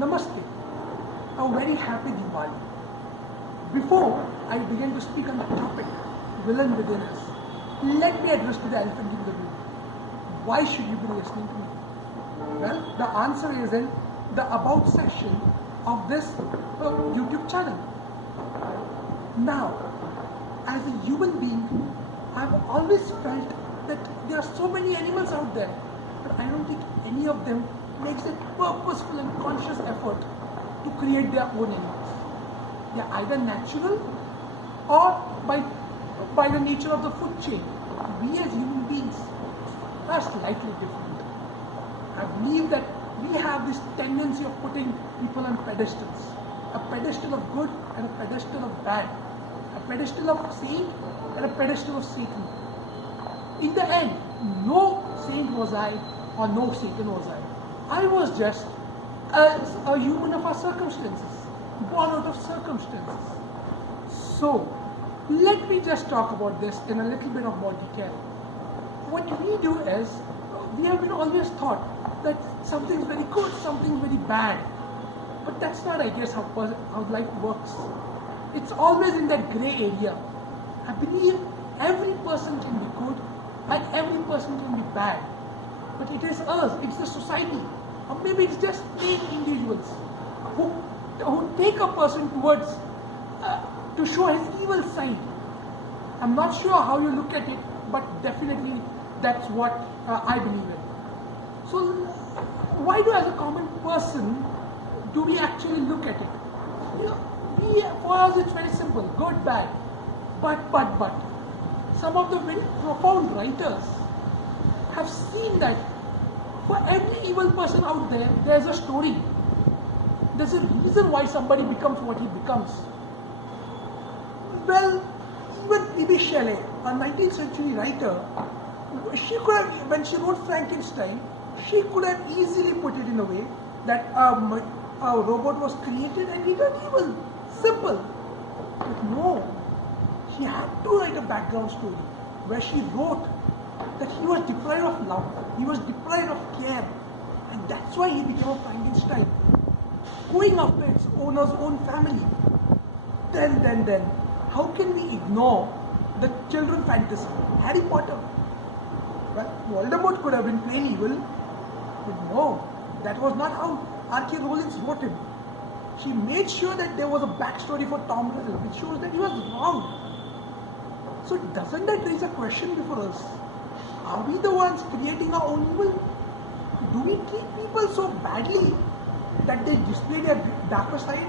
Namaste. A very happy Diwali. Before I begin to speak on the topic, villain within us, let me address to the elephant in the room. Why should you be listening to me? Well, the answer is in the about section of this YouTube channel. Now, as a human being, I've always felt that there are so many animals out there, but I don't think any of them makes a purposeful and conscious effort to create their own animals. They are either natural or by the nature of the food chain. We as human beings are slightly different. I believe that we have this tendency of putting people on pedestals. A pedestal of good and a pedestal of bad. A pedestal of saint and a pedestal of Satan. In the end, no saint was I or no Satan was I. I was just a human of our circumstances, born out of circumstances. So, let me just talk about this in a little bit of more detail. What we do is, we have been always taught that something's very good, something's very bad. But that's not, I guess, how life works. It's always in that grey area. I believe every person can be good and every person can be bad. But it is us, it's the society, or maybe it's just plain individuals who take a person towards to show his evil side. I'm not sure how you look at it, but definitely that's what I believe in. So why do, as a common person, do we actually look at it? For us it's very simple, good, bad, but. Some of the very profound writers have seen that for every evil person out there, there's a story. There's a reason why somebody becomes what he becomes. Well, even E.B. Shelley, a 19th century writer, she could have, when she wrote Frankenstein, she could have easily put it in a way that a robot was created and he turned evil. Simple. But no, she had to write a background story where she wrote that he was deprived of love, he was deprived of care, and that's why he became a Frankenstein, going after its owner's own family. Then, how can we ignore the children fantasy? Harry Potter. Well, Voldemort could have been plain evil, but no, that was not how R.K. Rowling wrote him. She made sure that there was a backstory for Tom Riddle, which shows that he was wrong. So doesn't that raise a question before us? Are we the ones creating our own evil? Do we treat people so badly that they display their darker side?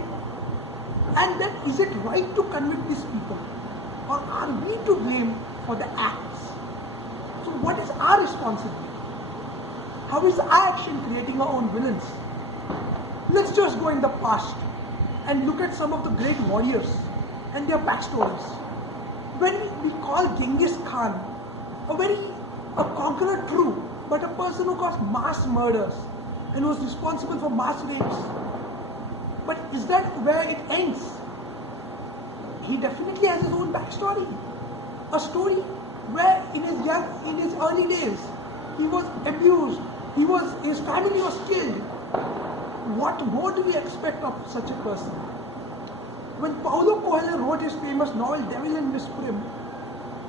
And then is it right to convict these people? Or are we to blame for the acts? So what is our responsibility? How is our action creating our own villains? Let's just go in the past and look at some of the great warriors and their backstories. When we call Genghis Khan a conqueror, true, but a person who caused mass murders and was responsible for mass rapes. But is that where it ends? He definitely has his own backstory. A story where in his early days, he was abused, his family was killed. What more do we expect of such a person? When Paulo Coelho wrote his famous novel Devil and Miss Prim,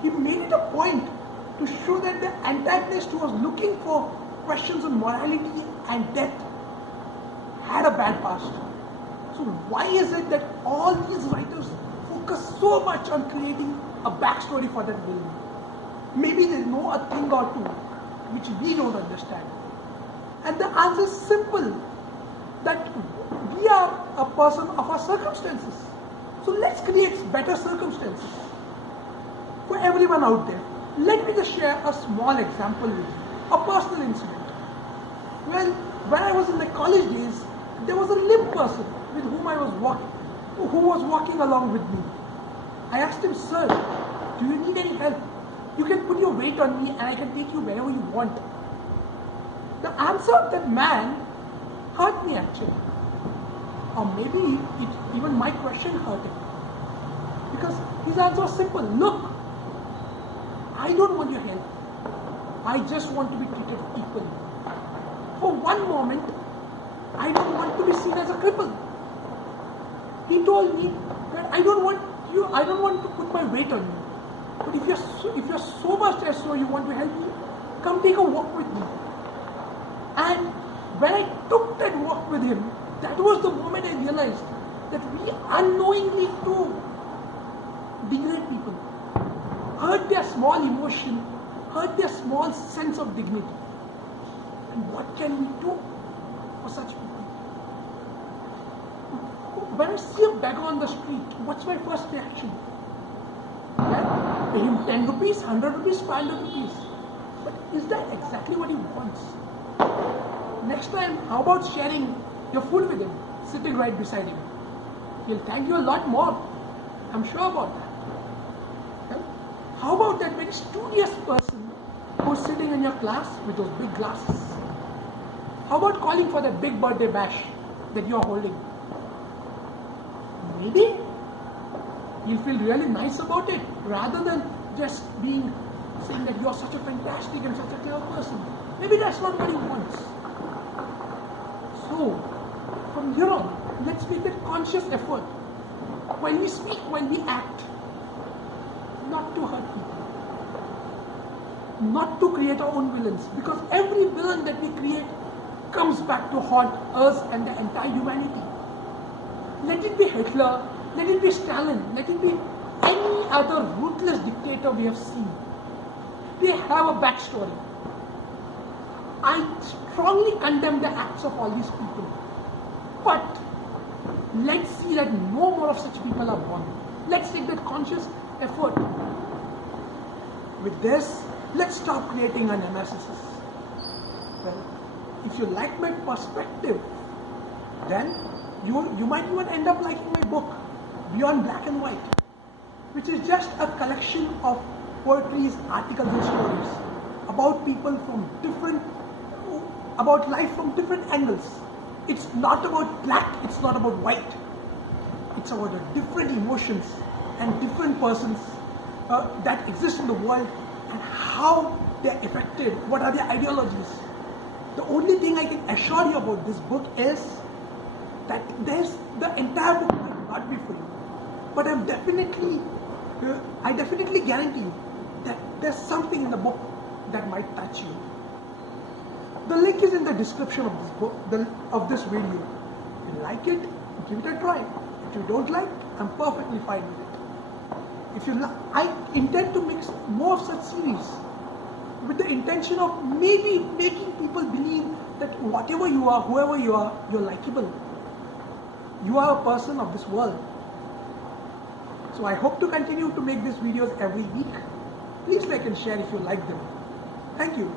he made it a point to show that the antagonist who was looking for questions on morality and death had a bad past. So why is it that all these writers focus so much on creating a backstory for that villain? Maybe they know a thing or two which we don't understand. And the answer is simple, that we are a person of our circumstances. So let's create better circumstances for everyone out there. Let me just share a small example with you, a personal incident. Well, when I was in my college days, there was a limp person with whom I was walking, who was walking along with me. I asked him, "Sir, do you need any help? You can put your weight on me and I can take you wherever you want." The answer of that man hurt me actually. Or maybe even my question hurt him. Because his answer was simple. "Look, I don't want your help. I just want to be treated equally. For one moment, I don't want to be seen as a cripple. He told me that I don't want to put my weight on you. But if you're so much as so you want to help me, come take a walk with me. And when I took that walk with him, that was the moment I realized that we unknowingly too degrade people, hurt their small emotion, hurt their small sense of dignity. And what can we do for such people? When I see a beggar on the street, what's my first reaction? Pay him 10 rupees, 100 rupees, 500 rupees. But is that exactly what he wants? Next time, how about sharing your food with him, sitting right beside him? He'll thank you a lot more. I'm sure about that. How about that very studious person who's sitting in your class with those big glasses? How about calling for that big birthday bash that you're holding? Maybe you'll feel really nice about it rather than just saying that you're such a fantastic and such a clever person. Maybe that's not what he wants. So, from here on, let's make that conscious effort. When we speak, when we act, not to hurt people. Not to create our own villains. Because every villain that we create comes back to haunt us and the entire humanity. Let it be Hitler, let it be Stalin, let it be any other ruthless dictator we have seen. They have a backstory. I strongly condemn the acts of all these people. But let's see that no more of such people are born. Let's take that conscious effort. With this, let's stop creating an nemesis. Well, if you like my perspective, then you might even end up liking my book, Beyond Black and White, which is just a collection of poetries, articles and stories about people about life from different angles. It's not about black, it's not about white. It's about the different emotions and different persons that exist in the world and how they're affected, what are their ideologies. The only thing I can assure you about this book is that the entire book will not be for you. But I definitely guarantee you that there's something in the book that might touch you. The link is in the description of this book, of this video. If you like it, give it a try. If you don't like, I'm perfectly fine with it. I intend to make more of such series with the intention of maybe making people believe that whatever you are, whoever you are, you're likable. You are a person of this world. So I hope to continue to make these videos every week. Please like and share if you like them. Thank you.